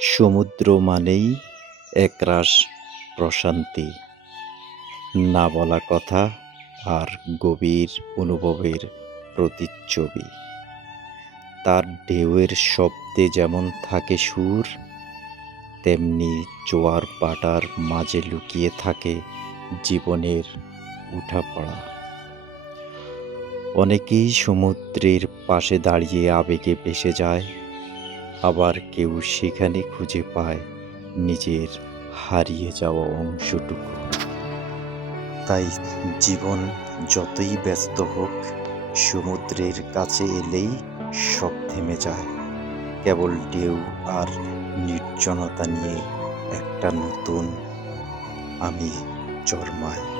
সমুদ্র মানেই একরাশ প্রশান্তি, না বলা কথা আর গভীর অনুভবের প্রতিচ্ছবি। তার ঢেউয়ের শব্দে যেমন থাকে সুর, তেমনি জোয়ার ভাটার মাঝে লুকিয়ে থাকে জীবনের উঠাপড়া। অনেকেই সমুদ্রের পাশে দাঁড়িয়ে আবেগে ভেসে যায়, আবার কেউ সেখানে খুঁজে পায় নিজের হারিয়ে যাওয়া অংশটুকু। তাই জীবন যতই ব্যস্ত হোক, সমুদ্রের কাছে এলেই সব থেমে যায়। কেবল ঢেউ আর নির্জনতা নিয়ে একটা নতুন আমি জন্মায়।